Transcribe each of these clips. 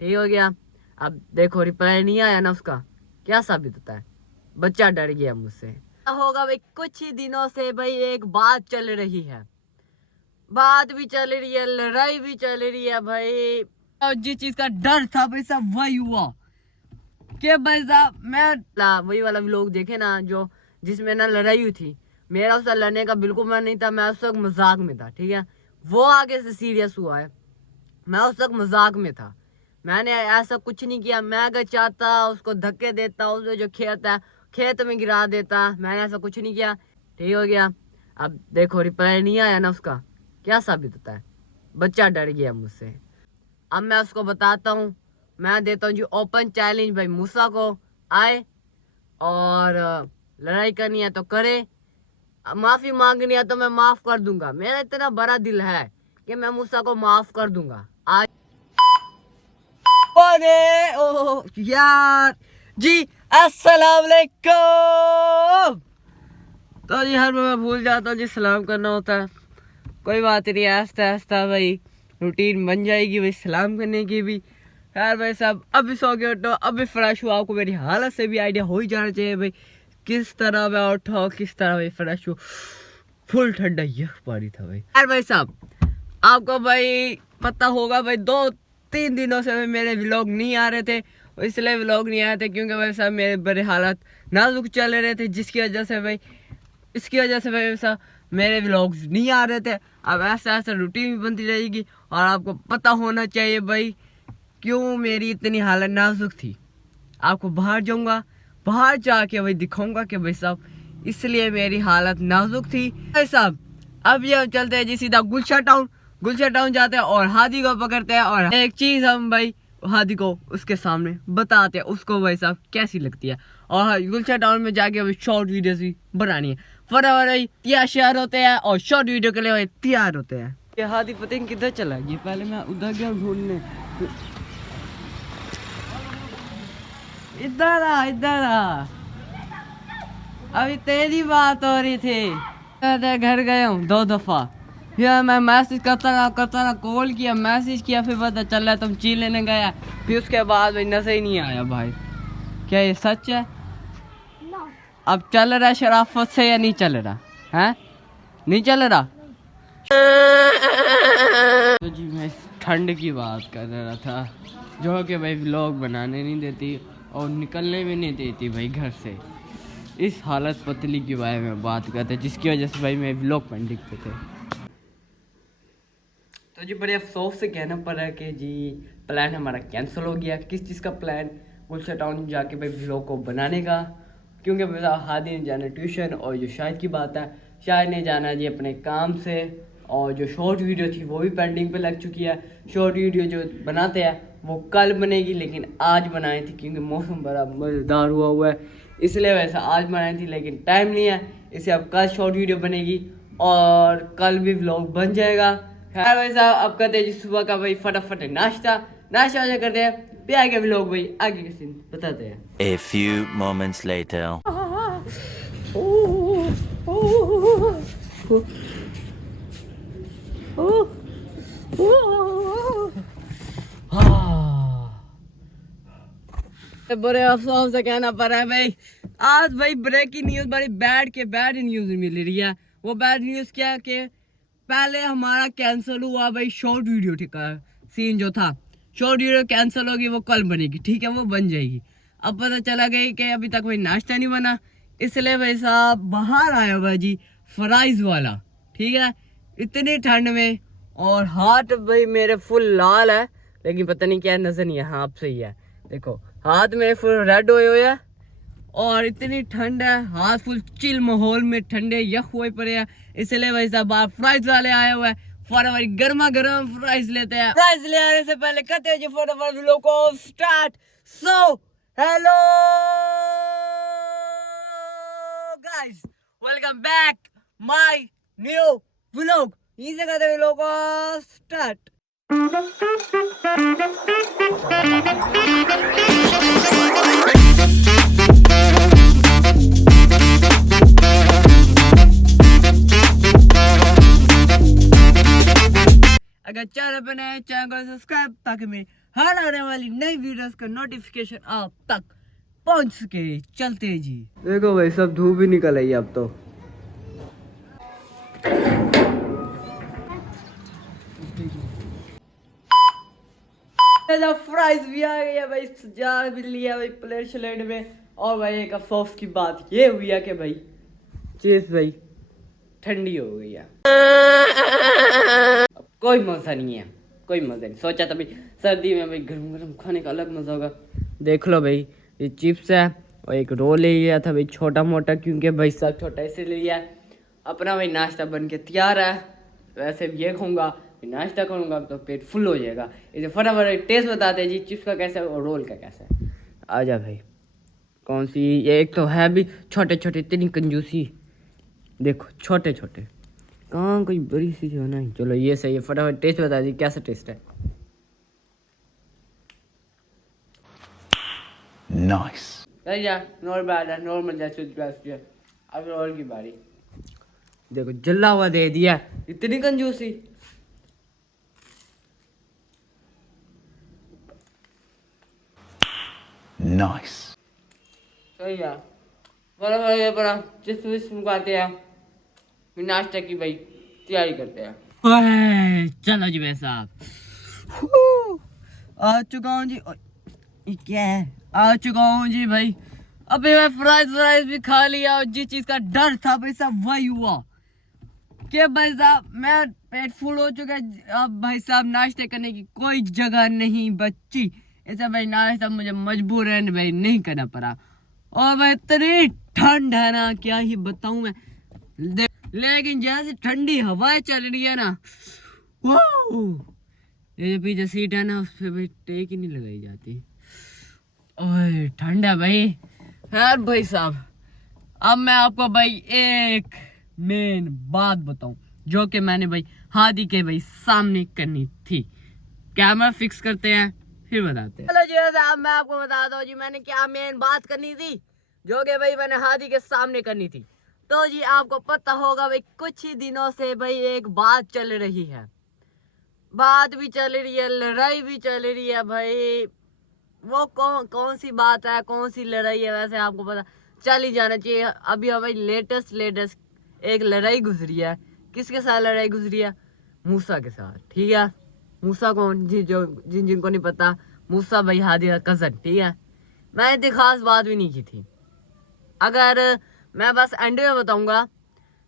ठीक हो गया। अब देखो रिप्लाई नहीं आया ना उसका, क्या साबित होता है? बच्चा डर गया मुझसे। होगा भाई, कुछ ही दिनों से भाई एक बात चल रही है, बात भी चल रही है, लड़ाई भी चल रही है भाई। और जिस चीज का डर था भाई साहब वही हुआ कि भाई साहब मैं वही वाला व्लॉग देखे ना जो जिसमें ना लड़ाई हुई थी। मेरा उससे लड़ने का बिल्कुल मन नहीं था, मैं उस वक्त मजाक में था, ठीक है। वो आगे से सीरियस हुआ है, मैं उस वक्त मजाक में था। मैंने ऐसा कुछ नहीं किया। मैं अगर चाहता उसको धक्के देता, उसमें जो खेत है खेत में गिरा देता। मैंने ऐसा कुछ नहीं किया, ठीक हो गया। अब देखो रिप्लाई नहीं आया ना उसका, क्या साबित होता है? बच्चा डर गया मुझसे। अब मैं उसको बताता हूँ, मैं देता हूँ जी ओपन चैलेंज भाई, मूसा को आए और लड़ाई करनी है तो करे, माफी मांगनी है तो मैं माफ कर दूंगा। मेरा इतना बड़ा दिल है कि मैं मूसा को माफ कर दूंगा आज। ओ यार जी, अस्सलाम वालेकुम। तो जी हर मैं भूल जाता हूँ जी, सलाम करना होता है। कोई बात नहीं, आस्ता आस्ता भाई रूटीन बन जाएगी भाई सलाम करने की भी। यार भाई साहब अभी सो के उठो, अभी फ्रेश हुआ। आपको मेरी हालत से भी आइडिया हो ही जाना चाहिए भाई किस तरह मैं उठा, किस तरह भाई फ्रेश हो। फुल ठंडा यह पानी था भाई। यार भाई साहब आपको भाई पता होगा भाई 2-3 दिनों से मेरे व्लॉग नहीं आ रहे थे, इसलिए व्लॉग नहीं आए थे क्योंकि भाई साहब मेरे बड़े हालात नाजुक चल रहे थे, जिसकी वजह से भाई इसकी वजह से भाई साहब मेरे व्लॉग्स नहीं आ रहे थे। अब ऐसा ऐसा रूटीन भी बनती रहेगी और आपको पता होना चाहिए भाई क्यों मेरी इतनी हालत नाजुक थी। आपको बाहर जाऊंगा, बाहर जाके भाई दिखाऊंगा कि भाई साहब इसलिए मेरी हालत नाजुक थी भाई साहब। अब ये हम चलते हैं जी सीधा गुलशन टाउन जाते हैं और हादी को पकड़ते हैं और एक चीज हम भाई हादी को उसके सामने बताते हैं, उसको भाई साहब कैसी लगती है। और गुलशन टाउन में जाके अभी शॉर्ट वीडियो भी बनानी है। फटाफट भाई तैयार होते हैं और शॉर्ट वीडियो के लिए भाई तैयार होते हैं। ये हादी पता नहीं किधर चला गया, पहले मैं उधर गया ढूंढने। इधर आ अभी तेरी बात हो रही थी। घर गया हूँ 2 दफा, फिर मैं मैसेज करता रहा, कॉल किया, मैसेज किया, फिर पता चल रहा तुम चीज लेने गया, फिर उसके बाद भाई नजर ही नहीं आया भाई। क्या ये सच है? अब चल रहा है शराफत से या नहीं चल रहा है? नहीं चल रहा। तो जी मैं ठंड की बात कर रहा था जो कि भाई व्लॉग बनाने नहीं देती और निकलने भी नहीं देती भाई घर से। इस हालत पतली के बारे में बात करते हैं जिसकी वजह से भाई मैं व्लॉग पेंडिंग पे थे। तो जी बड़े अफसोस से कहना पड़ रहा है कि जी प्लान हमारा कैंसिल हो गया। किस चीज़ का प्लान? गुलशन टाउन जाके भाई व्लॉग को बनाने का, क्योंकि हादी ने जाना ट्यूशन और जो शायद की बात है शायद ने जाना जी अपने काम से। और जो शॉर्ट वीडियो थी वो भी पेंडिंग पे लग चुकी है। शॉर्ट वीडियो जो बनाते हैं वो कल बनेगी, लेकिन आज बनाई थी क्योंकि मौसम बड़ा मज़ेदार हुआ है, इसलिए वैसा आज बनाई थी, लेकिन टाइम नहीं है, इसे अब कल शॉर्ट वीडियो बनेगी और कल भी व्लॉग बन जाएगा। खैर भाई साहब अब कहते हैं जी सुबह का भाई फटाफट नाश्ता करते हैं, फिर आगे व्लॉग भाई आगे के सीन बताते हैं। A few moments later. बड़े अफसोस से कहना पड़ रहा है भाई आज भाई ब्रेकिंग न्यूज बड़ी बैड न्यूज मिल रही है। वो बैड न्यूज क्या है कि पहले हमारा कैंसिल हुआ भाई शॉर्ट वीडियो, ठीक है, सीन जो था शॉर्ट वीडियो कैंसिल होगी, वो कल बनेगी, ठीक है, वो बन जाएगी। अब पता चला गया कि अभी तक भाई नाश्ता नहीं बना, इसलिए भाई साहब बाहर आया हुआ जी फ्राइज वाला, ठीक है, इतनी ठंड में। और हाथ भाई मेरे फुल लाल है, लेकिन पता नहीं क्या नजर नहीं है, हाँ आपसे ही है, देखो हाथ मेरे फुल रेड हुए है और इतनी ठंड है, हाथ फुल चिल माहौल में ठंडे यख हुए पड़े हैं, इसलिए भाई साहब बाहर फ्राइज वाले आए हुए हैं। फटाफट गर्मा गर्म फ्राइज लेते हैं। फ्राइज ले आने से पहले कहते हैं जी फटाफट व्लॉग को start. So hello guys, welcome back my new vlog. इसे कहते हैं व्लॉग को स्टार्ट। अगर चल चैनल पर नए चैनल को सब्सक्राइब ताकि मेरी हर आने वाली नई वीडियोस का नोटिफिकेशन आप तक पहुंच सके। चलते जी। देखो भाई सब धूप भी निकल आई अब तो। फ्राइज भी आ गई है भाई, सजा भी लिया भाई प्लेट स्लेट में। और भाई एक अफसोस की बात ये हुई है कि भाई चीज भाई ठंडी हो गई है। अब कोई मजा नहीं है, कोई मजा नहीं। सोचा था भाई सर्दी में भाई गरम गरम खाने का अलग मजा होगा। देख लो भाई ये चिप्स है और एक रोल ले लिया था भाई छोटा मोटा, क्योंकि भाई सब छोटा इसे ले लिया। अपना भाई नाश्ता बन के तैयार है। वैसे भी ये खाऊंगा, नाश्ता करूंगा तो पेट फुल हो जाएगा। इसे फटाफट टेस्ट बताते हैं जी चिप्स का कैसा है और रोल का कैसा है। आजा भाई कौन सी, ये एक तो है भी छोटे छोटे, इतनी कंजूसी। देखो छोटे छोटे, कहाँ कोई बड़ी सी जो ना। चलो ये सही है, फटाफट टेस्ट बता दी कैसा टेस्ट है। Nice. नॉर्मल है, नॉर्मल जैसे। अब रोल की बारी। देखो जल्ला हुआ दे दिया, इतनी कंजूसी। Nice. सही है। बड़ा ये बड़ा चिप्स विप्स मंगवाते हैं, फिर नाश्ता की भाई तैयारी करते हैं। चलो जी भाई साहब, आ चुका हूँ जी। ये क्या है, आ चुका हूँ जी भाई। अभी मैं फ्राइज भी खा लिया और जिस चीज का डर था भाई साहब वही हुआ कि भाई साहब मैं पेट फुल हो चुका है। अब भाई साहब नाश्ते करने की कोई जगह नहीं बची। ऐसा भाई नाश्ता मुझे मजबूरन भाई नहीं करना पड़ा। और भाई इतनी ठंड है ना क्या ही बताऊं मैं। लेकिन जैसे ठंडी हवाएं चल रही है ना, ये पीछे सीट है ना उस पर भाई टेक ही नहीं लगाई जाती। ओए ठंड है भाई। खैर भाई साहब अब मैं आपको भाई एक मेन बात बताऊं जो कि मैंने भाई हादी के भाई सामने करनी थी। कैमरा फिक्स करते हैं फिर बताते हैं। चलो जी साहब मैं आपको बता दूं जी मैंने क्या मेन बात करनी थी जो कि भाई मैंने हादी के सामने करनी थी। तो जी आपको पता होगा भाई कुछ ही दिनों से भाई एक बात चल रही है, बात भी चल रही है, लड़ाई भी चल रही है भाई। वो कौन सी बात है, कौन सी लड़ाई है, वैसे आपको पता चल ही जाना चाहिए। अभी हमारी लेटेस्ट एक लड़ाई गुजरी है। किसके साथ लड़ाई गुजरी है? मूसा के साथ। ठीक है, मूसा कौन जी, जो जिनको नहीं पता, मूसा भाई हादी का कजन। ठीक है, मैंने इतनी खास बात भी नहीं की थी। अगर मैं बस एंड में बताऊंगा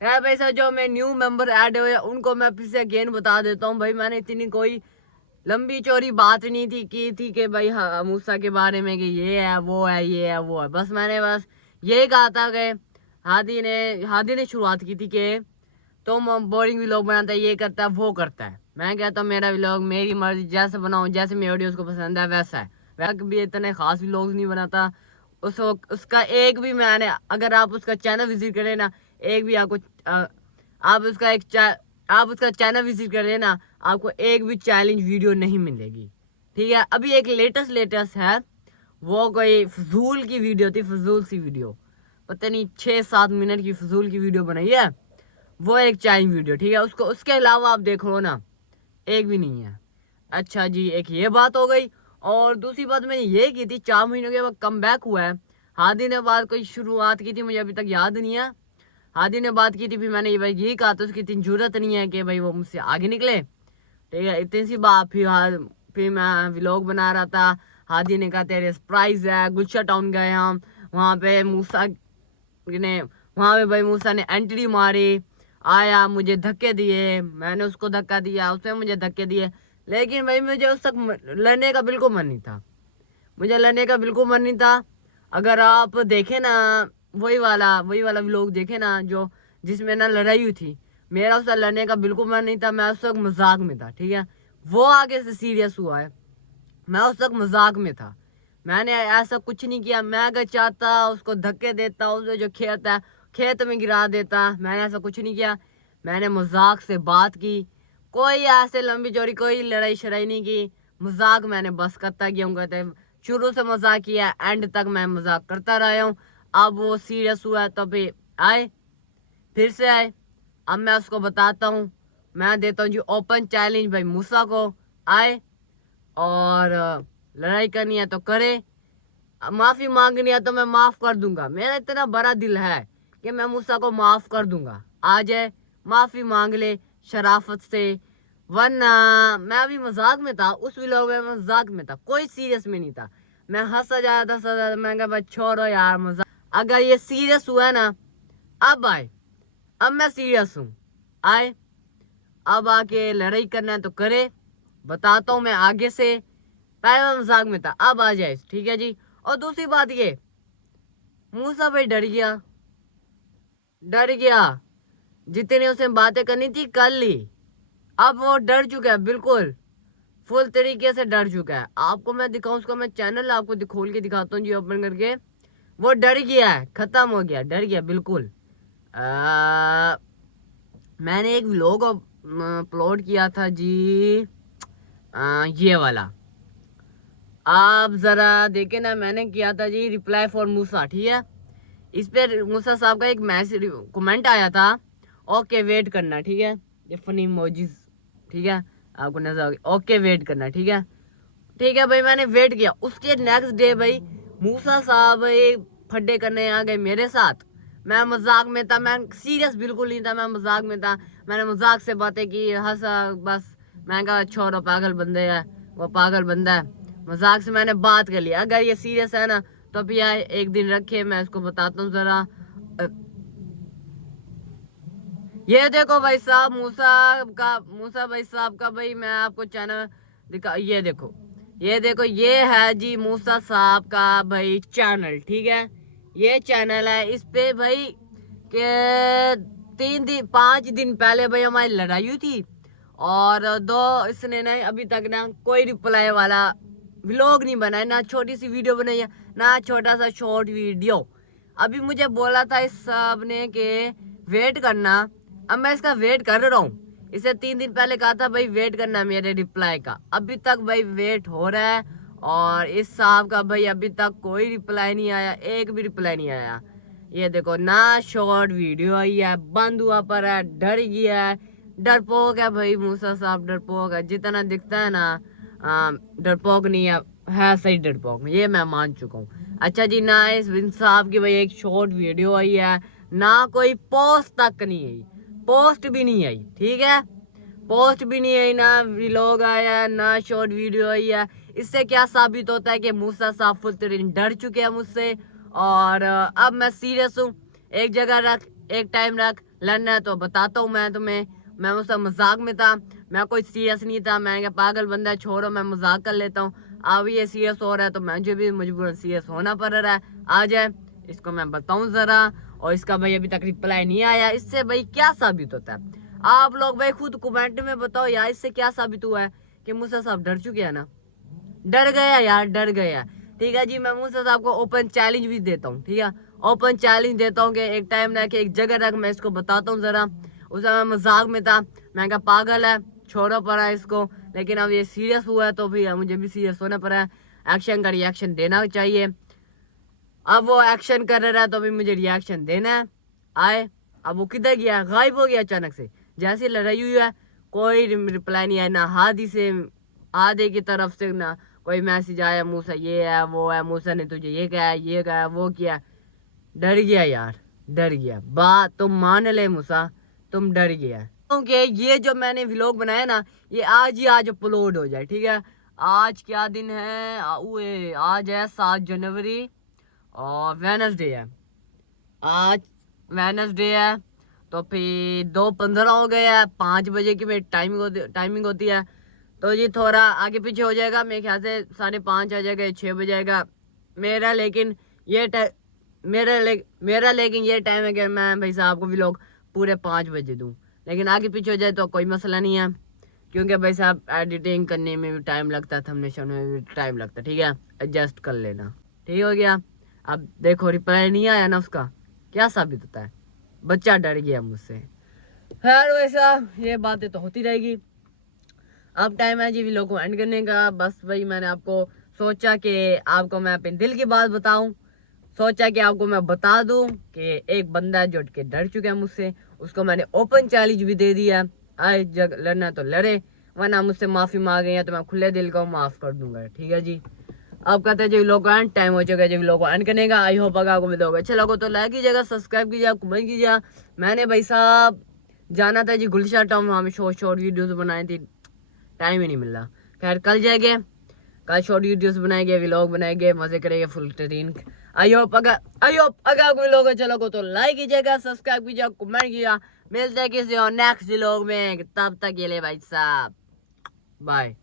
है भाई साहब, जो मैं न्यू मेंबर ऐड हुए उनको मैं फिर से अगेन बता देता हूँ भाई मैंने इतनी कोई लंबी चौड़ी बात नहीं थी की थी कि भाई हाँ मूसा के बारे में कि ये है वो है ये है वो है। बस मैंने बस यही कहा था कि हादी ने शुरुआत की थी कि तुम बोरिंग व्लॉग बनाता है, ये करता है वो करता है। मैं कहता हूँ मेरा व्लॉग मेरी मर्जी, जैसे बनाऊँ जैसे मेरी ऑडियंस को पसंद है वैसा है। वह भी इतने खास व्लॉग नहीं बनाता। उसका एक भी मैंने, अगर आप उसका चैनल विजिट करें ना, एक भी आपको आप उसका चैनल विजिट करें ना, आपको एक भी चैलेंज वीडियो नहीं मिलेगी। ठीक है, अभी एक लेटेस्ट है, वो कोई फजूल की वीडियो थी, फजूल सी वीडियो, पता नहीं 6-7 मिनट की फजूल की वीडियो बनाई है, वो एक चैलेंज वीडियो। ठीक है, उसके अलावा आप देख लो ना एक भी नहीं है। अच्छा जी, एक ये बात हो गई। और दूसरी बात मैंने ये की थी, 4 महीनों के बाद कम बैक हुआ है। हादी ने बात कोई शुरुआत की थी, मुझे अभी तक याद नहीं है। हादी ने बात की थी, फिर मैंने भाई यही कहा था उसकी इतनी जरूरत नहीं है कि भाई वो मुझसे आगे निकले। ठीक है, इतनी सी बात। फिर मैं व्लॉग बना रहा था, हादी ने कहा तेरे सरप्राइज है, गुलशन टाउन गए हम, वहाँ पे मूसा ने, वहाँ पे भाई मूसा ने एंट्री मारी, आया मुझे धक्के दिए, मैंने उसको धक्का दिया, उसने मुझे धक्के दिए। लेकिन भाई मुझे उस तक लड़ने का बिल्कुल मन नहीं था, मुझे लड़ने का बिल्कुल मन नहीं था। अगर आप देखें ना वही वाला व्लॉग देखे ना जो जिसमें ना लड़ाई हुई थी, मेरा उससे लड़ने का बिल्कुल मन नहीं था। मैं उस वक्त मजाक में था। ठीक है, वो आगे से सीरियस हुआ है, मैं उस वक्त मजाक में था, मैंने ऐसा कुछ नहीं किया। मैं अगर चाहता उसको धक्के देता, उसमें जो खेत है खेत में गिरा देता, मैंने ऐसा कुछ नहीं किया। मैंने मजाक से बात की, कोई ऐसे लंबी चौड़ी कोई लड़ाई शराई नहीं की। मजाक मैंने बस करता गया हूँ, कहते शुरू से मजाक किया, एंड तक मैं मजाक करता रहा हूँ। अब वो सीरियस हुआ तो फिर फिर से आए। अब मैं उसको बताता हूँ मैं देता हूँ जी ओपन चैलेंज भाई मूसा को, आए और लड़ाई करनी है तो करे, माफी मांगनी है तो मैं माफ कर दूंगा। मेरा इतना बड़ा दिल है कि मैं मूसा को माफ कर दूंगा। आ जाए, माफी मांग ले शराफत से, वरना मैं अभी मजाक में था, उस व्लॉग में मैं मजाक में था, कोई सीरियस में नहीं था। मैं हंसा जा रहा था, मैं कहा भाई छोड़ो यार मजाक। अगर ये सीरियस हुआ ना, अब आए, अब मैं सीरियस हूँ, आए अब आके लड़ाई करना है तो करे, बताता हूँ मैं आगे से। पहले मैं मजाक में था, अब आ जाए, ठीक है जी। और दूसरी बात ये, मूसा भाई डर गया, डर गया। जितने उसे बातें करनी थी कर ली, अब वो डर चुका है, बिल्कुल फुल तरीके से डर चुका है। आपको मैं दिखाऊं, उसका मैं चैनल आपको खोल के दिखाता हूँ जी, ओपन करके। वो डर गया है, खत्म हो गया, डर गया बिल्कुल। मैंने एक व्लॉग अपलोड किया था जी, ये वाला, आप जरा देखे ना, मैंने किया था जी रिप्लाई फॉर मूसा, ठीक है। इस पे मूसा साहब का एक मैसेज कमेंट आया था, ओके वेट करना, ठीक है। ये फनी इमोजीज, ठीक है, आपको नजर आ गया, ओके वेट करना, ठीक है। ठीक है भाई, मैंने वेट किया। उसके नेक्स्ट डे भाई मूसा साहब एक फड्डे करने आ गए मेरे साथ। मैं मजाक में था, मैं सीरियस बिल्कुल नहीं था, मैं मजाक में था। मैंने मजाक से बातें की, हंसा बस। मैं कहा छोड़ो, पागल बंदे है, वो पागल बंदा है। मजाक से मैंने बात कर लिया। अगर ये सीरियस है ना तो भी यार एक दिन रखे, मैं इसको बताता हूँ जरा। अ, ये देखो भाई साहब, मूसा भाई साहब का भाई, मैं आपको चैनल दिखा, ये देखो, ये देखो, ये है जी मूसा साहब का भाई चैनल, ठीक है। ये चैनल है, इस पे भाई के 5 दिन पहले भाई हमारी लड़ाई हुई थी, और दो इसने ना अभी तक ना कोई रिप्लाई वाला व्लॉग नहीं बनाया, ना छोटी सी वीडियो बनाई है, ना छोटा सा शॉर्ट वीडियो। अभी मुझे बोला था इस सब ने के वेट करना, अब मैं इसका वेट कर रहा हूँ। इसे 3 दिन पहले कहा था भाई वेट करना मेरे रिप्लाई का, अभी तक भाई वेट हो रहा है। और इस साहब का भाई अभी तक कोई रिप्लाई नहीं आया, एक भी रिप्लाई नहीं आया। ये देखो ना, शॉर्ट वीडियो आई है, बंद हुआ पर है, डर गया है, डरपोक है भाई मूसा साहब, डरपोक है। जितना दिखता है ना डरपोक नहीं है सही डरपोक, ये मैं मान चुका हूँ। अच्छा जी, ना इस बिन साहब की भाई एक शॉर्ट वीडियो आई है, ना कोई पोस्ट तक नहीं आई, पोस्ट भी नहीं आई, ठीक है। पोस्ट भी नहीं आई, ना व्लॉग आया, ना शॉर्ट वीडियो आई है। इससे क्या साबित होता है कि मूसा साहब फुल तरीन डर चुके हैं मुझसे। और अब मैं सीरियस हूँ। एक जगह रख, एक टाइम रख, लड़ना है तो बताता हूँ मैं तुम्हें। मैं मुझसे मजाक में था, मैं कोई सीरियस नहीं था। मैंने कहा पागल बंदा है, छोड़ो, मैं मजाक कर लेता हूँ। अब ये सीरियस हो रहा है तो मुझे भी मजबूरन सीरियस होना पड़ रहा है। आ जाए, इसको मैं बताऊं जरा। और इसका भाई अभी तक रिप्लाई नहीं आया, इससे भाई क्या साबित होता है? आप लोग भाई खुद कमेंट में बताओ यार, इससे क्या साबित हुआ है कि मूसा साहब डर चुके हैं ना, डर गया यार, डर गया। ठीक है जी, मैं मूसा साहब को ओपन चैलेंज भी देता हूँ, ठीक है। ओपन चैलेंज देता हूँ कि एक टाइम रख, एक जगह रख, मैं इसको बताता हूँ जरा। उस समय मजाक में था, मैं कहा पागल है, छोड़ो पड़ा इसको। लेकिन अब ये सीरियस हुआ है तो भी मुझे भी सीरियस होना पड़ा है, एक्शन का रिएक्शन देना चाहिए। अब वो एक्शन कर रहा है तो भी मुझे रिएक्शन देना है। आए, अब वो किधर गया, गायब हो गया अचानक से, जैसे लड़ाई हुई है कोई रिप्लाई नहीं आया, ना हादी से आधे की तरफ से ना कोई मैसेज आया, मूसा ये है वो है, मूसा ने तुझे ये कहा, ये कहा, वो किया। डर गया यार, डर गया, बात तुम मान ले मूसा, तुम डर गया। क्योंकि ये जो मैंने व्लॉग बनाया ना, ये आज ही आज अपलोड हो जाए, ठीक है। आज क्या दिन है, आज है 7 जनवरी, और वेनसडे है आज, वेनसडे है। तो फिर 2:15 हो गया, 5 बजे की मेरी टाइमिंग होती है। तो ये थोड़ा आगे पीछे हो जाएगा, मेरे ख्याल से 5:30 आ जाएगा, 6 बजे आएगा मेरा। लेकिन ये मेरा लेकिन ये टाइम है कि मैं भाई साहब को व्लॉग पूरे 5 बजे दूँ। लेकिन आगे पीछे हो जाए तो कोई मसला नहीं है, क्योंकि भाई साहब एडिटिंग करने में भी टाइम लगता है, थंबनेल में भी टाइम लगता है, ठीक है। एडजस्ट कर लेना, ठीक हो गया। अब देखो रिप्लाई नहीं आया ना उसका, क्या साबित होता है? बच्चा डर गया मुझसे। खैर वैसा ये बातें तो होती रहेगी। अब टाइम है जी व्लॉग को एंड करने का। बस भाई मैंने आपको सोचा कि आपको मैं अपने दिल की बात बताऊं, सोचा कि आपको मैं बता दूं कि एक बंदा जो कि डर चुका है मुझसे, उसको मैंने ओपन चैलेंज भी दे दिया। आए जग लड़ना तो लड़े, वरना मुझसे माफ़ी मांगे या तो मैं खुले दिल को माफ़ कर दूंगा, ठीक है जी। अब कहते हैं जो लोग का टाइम हो चुका है, जो लोग को एंड करने का। आई होप अगर आपको वीडियो अच्छा लगा तो लाइक कीजिएगा, सब्सक्राइब कीजिएगा, कमेंट कीजिएगा। मैंने भाई साहब जाना था जी गुलशा टाउन, वहाँ में शॉर्ट वीडियोस बनाई थी, टाइम ही नहीं मिल रहा। खैर कल जाएंगे, कल शॉर्ट वीडियोस बनाएंगे, व्लॉग बनाएंगे, मजे करेंगे फुल ट्रेन। आई होप अगर आपको व्लॉग अच्छा लगा तो लाइक कीजिएगा, सब्सक्राइब कीजिएगा, कमेंट कीजिएगा। मिलते हैं किसी और नेक्स्ट व्लॉग में, तब तक के लिए भाई साहब बाय।